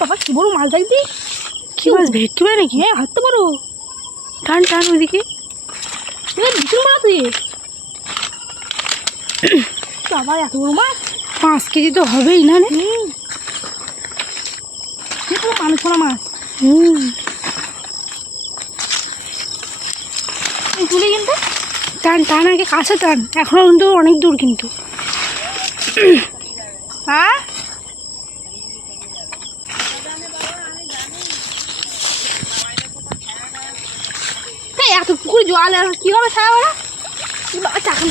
বাবা কি বড় মাছ দেখবি? কি মাছ? ভেটকি মাছ নাকি? হ্যাঁ হাঁটতে পারো। টান টান ওইদিকে। ভীষণ মাছ তুই বাবা, এত বড় মাছ। 5 কেজি তো হবেই না রে। মানুষ ফোনা মাছ তুলে কিন্তু টান টান আগে কাছে টান, এখনো কিন্তু অনেক দূর কিন্তু। হ্যাঁ এত পুকুরে জল কি হবে সারা বেলা? বাবা চাকরি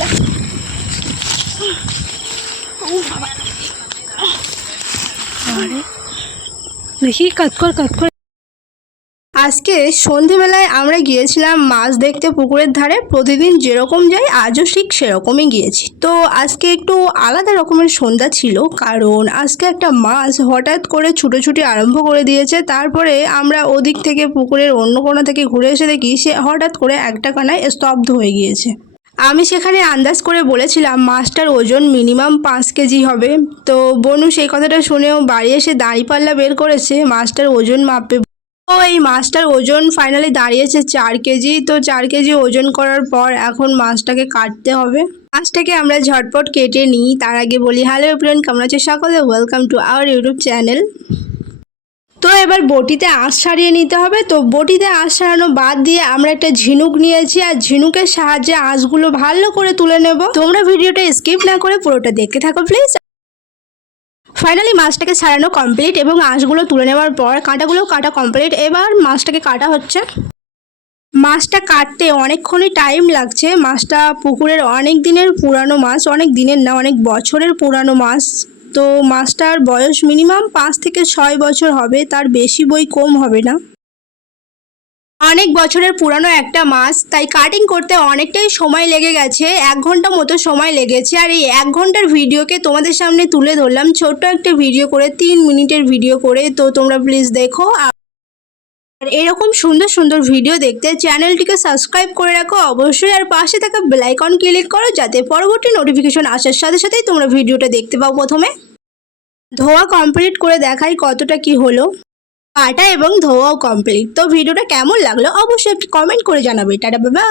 দেখি কাতকর কাতকর। আজকে সন্ধেবেলায় আমরা গিয়েছিলাম মাছ দেখতে পুকুরের ধারে। প্রতিদিন যেরকম যাই আজও ঠিক সেরকমই গিয়েছি। তো আজকে একটু আলাদা রকমের সন্ধ্যা ছিল, কারণ আজকে একটা মাছ হঠাৎ করে ছুটোছুটি আরম্ভ করে দিয়েছে। তারপরে আমরা ওদিক থেকে পুকুরের অন্য কোণা থেকে ঘুরে এসে দেখি সে হঠাৎ করে একটা কানায় স্তব্ধ হয়ে গিয়েছে। আমি সেখানে আন্দাজ করে বলেছিলাম মাছটার ওজন মিনিমাম 5 কেজি হবে। তো বনু সেই কথাটা শুনেও বাড়ি এসে দাঁড়িপাল্লা বের করেছে মাছটার ওজন মাপবে। তো এই মাছটার ওজন ফাইনালি দাঁড়িয়েছে 4 কেজি। তো 4 কেজি ওজন করার পর এখন মাছটাকে কাটতে হবে। মাছটাকে আমরা ঝটপট কেটে নিই। তার আগে বলি হ্যালো এভরিওয়ান, কেমন আছে সকলে? Welcome to our YouTube channel. তো এবার বটিতে আঁশ ছাড়িয়ে নিতে হবে। তো বটিতে আঁশ ছাড়ানো বাদ দিয়ে আমরা একটা ঝিনুক নিয়েছি, আর ঝিনুকের সাহায্যে আঁশগুলো ভালো করে তুলে নেব। তোমরা ভিডিওটা স্কিপ না করে পুরোটা দেখতে থাকো প্লিজ। ফাইনালি মাছটাকে ছাড়ানো কমপ্লিট এবং আঁশগুলো তুলে নেওয়ার পর কাঁটাগুলো কাটা কমপ্লিট। এবার মাছটাকে কাটা হচ্ছে। মাছটা কাটতে অনেকক্ষণই টাইম লাগছে। মাছটা পুকুরের অনেক দিনের পুরানো মাছ, অনেক দিনের না অনেক বছরের পুরানো মাছ। তো মাছটার বয়স মিনিমাম 5 থেকে 6 বছর হবে, তার বেশি বই কম হবে না। অনেক বছরের পুরানো একটা মাছ, তাই কাটিং করতে অনেকটাই সময় লেগে গেছে। 1 ঘন্টা মতো সময় লেগেছে। আর এই 1 ঘন্টার ভিডিওকে তোমাদের সামনে তুলে ধরলাম ছোট্ট একটা ভিডিও করে, 3 মিনিটের ভিডিও করে। তো তোমরা প্লিজ দেখো। আর এরকম সুন্দর সুন্দর ভিডিও দেখতে চ্যানেলটিকে সাবস্ক্রাইব করে রাখো অবশ্যই, আর পাশে থাকা বেল আইকন ক্লিক করো যাতে পরবর্তী নোটিফিকেশন আসার সাথে সাথেই তোমরা ভিডিওটা দেখতে পাও। প্রথমে ধোয়া কমপ্লিট করে দেখাই কতটা কি হলো। কাটা এবং ধোয়াও কমপ্লিট। তো ভিডিওটা কেমন লাগলো অবশ্যই একটু কমেন্ট করে জানাবে। টাটা বাবা।